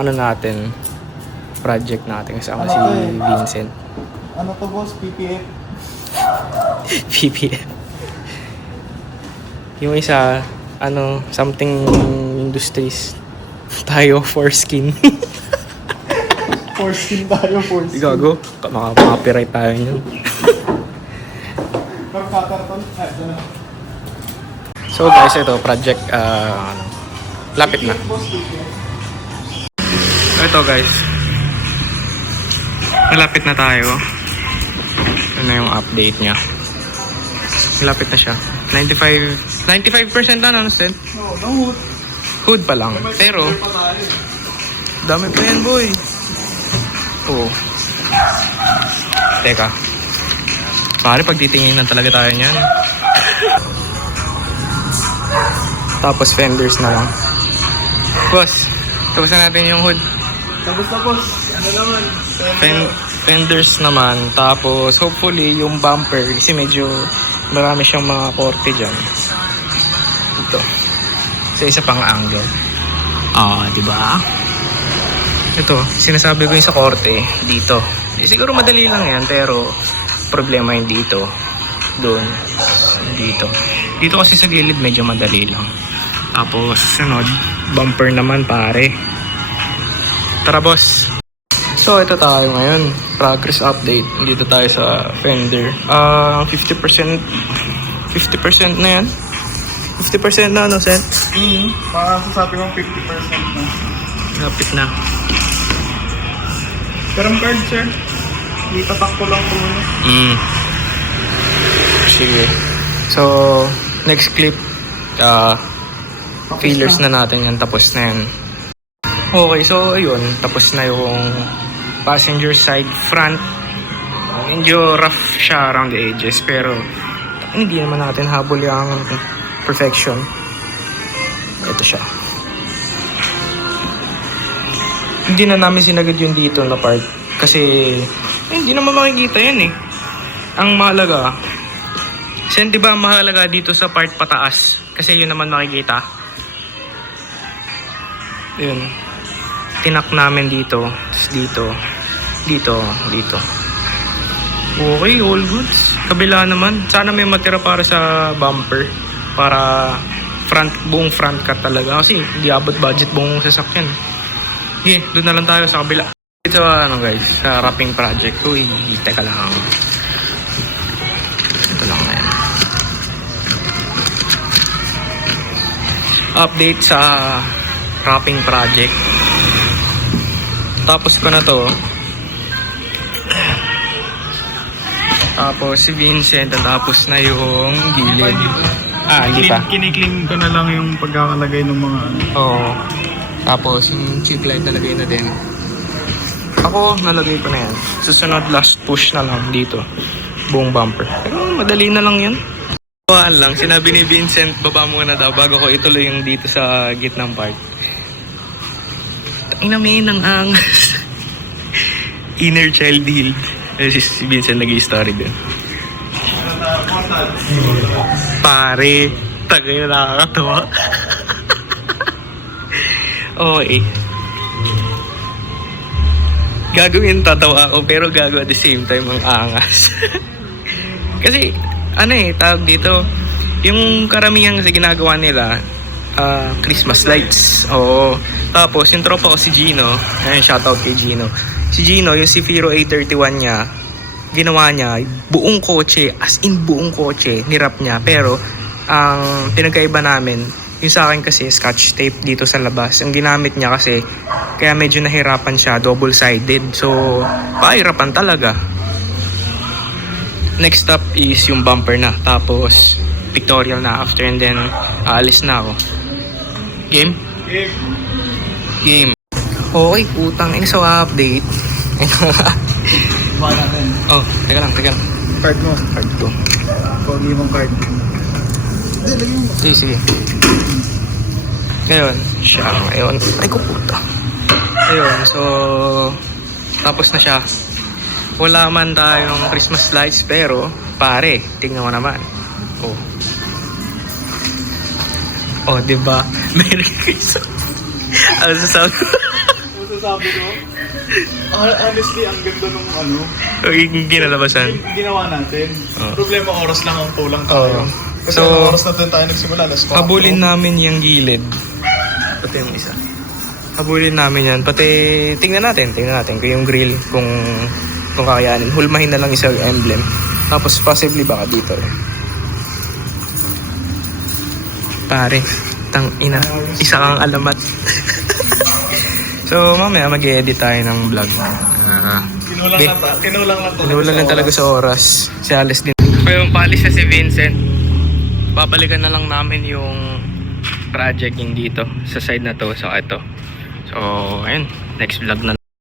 Ano natin, project natin kasama si Vincent. Ano to boss? PPF? PPF. Yung isa, something industries. Tayo, foreskin. Foreskin tayo, foreskin. Gago, makaka-copyright tayo nyo. Pagkakarton. So guys, ito, project, lapit na. Boss, PPF. Ito guys, malapit na tayo. Ito na yung update niya. Malapit na siya. 95% na, ano Seth? No, no hood. Hood pa lang. Pero, dami pa yan boy. Oo. Teka. Pare, pag titingin na talaga tayo niyan. Tapos fenders na lang. Boss, tapos na natin yung hood. Tapos na boss. Ano naman? Fenders naman. Tapos hopefully yung bumper kasi medyo marami siyang mga korte dyan. Ito. Sa isa pang angle. Di ba? Ito, sinasabi ko yung sa korte dito. Siguro madali lang yan pero problema yung dito. Doon. Dito. Dito kasi sa gilid medyo madali lang. Tapos sunod, bumper naman pare. Tara boss. So ito tayo ngayon, progress update. Dito tayo sa fender. 50% na yan. 50% na ano, Seth? Baka sasabi mong 50% na. Lapit na. Karam card sir. Itatakpo lang po muna. Sige. So next clip, failures na natin yan. Tapos na yan. Okay, so ayun, tapos na yung passenger side front. Medyo rough siya around the edges pero hindi naman natin habol yung perfection. Ito siya. Hindi na namin sinagad yung dito na part kasi hindi naman makikita yan eh. Ang mahalaga, di ba mahalaga dito sa part pataas kasi yun naman makikita. Yun. Tinak namin dito, dito. Okay, all goods. Kabila naman. Sana may matira para sa bumper. Para buong front cut talaga. Kasi hindi abot budget buong sasakyan. Okay, doon na lang tayo sa kabila. Ito guys, sa wrapping project. Uy, teka lang. Ito lang na yan. Update sa wrapping project. Tapos ko na to. Tapos si Vincent, tapos na yung gilid. Hindi pa. Kinikling ko na lang yung pagkakalagay ng mga ano. Oo. Tapos yung cheek light nalagay na din. Ako, nalagay ko na yan. Susunod last push na lang dito. Buong bumper. Pero madali na lang yan. Bawaan lang. Sinabi ni Vincent, baba muna daw bago ko ituloy yung dito sa gitnang part. Inamin ng angas. Inner child healed. Si Vincent nag-i-story din. Pare, tagay na nakakatawa. Okay. Gagawin tatawa ako pero gagawa at the same time ang angas. Kasi, tawag dito, yung karamihan kasi ginagawa nila, Christmas lights. Oo. Tapos yung tropa ko si Gino, shoutout kay Gino. Si Gino, yung Zefiro A31 niya, ginawa niya buong kotse, as in buong kotse, nirap niya. Pero ang pinagkaiba namin, yung sa akin kasi scotch tape dito sa labas. Ang ginamit niya kasi kaya medyo nahirapan siya, double-sided. So, pahirapan talaga. Next up is yung bumper na. Tapos pictorial na after and then aalis na ako. Game? Game. Okay, utang ina sa update. Wala rin. Oh, teka lang. Card mo. Card ko. Pogi mong card. Hindi, lagyan mo. Sige. Ngayon. Ay ko puta. Ayun, so tapos na siya. Wala man tayong Christmas lights pero pare, tingnan mo naman. Oh, 'di ba? Merry Christmas. Ano sasabi? sabi ko. Honestly, ang ganda nung ano. Yung ginalabasan. Yung ginawa natin. Oh. Problema, oras lang ang kulang tayo. Oo. Kasi So, anong oras na din tayo nagsimula? Alas 4. Habulin namin yung gilid. Pati yung isa. Habulin namin yan. Pati tingnan natin kung yung grill, kung kakayanin. Hulmahin na lang isang emblem. Tapos possibly baka dito rin. Pare, tang ina, isa kang alamat. So mamaya mag-edit tayo ng vlog. Kinulang lang talaga sa oras. Si Alice din. Ngayon, paalis na si Vincent. Babalikan na lang namin yung project yung dito sa side na to. So ito. So ayun, next vlog na.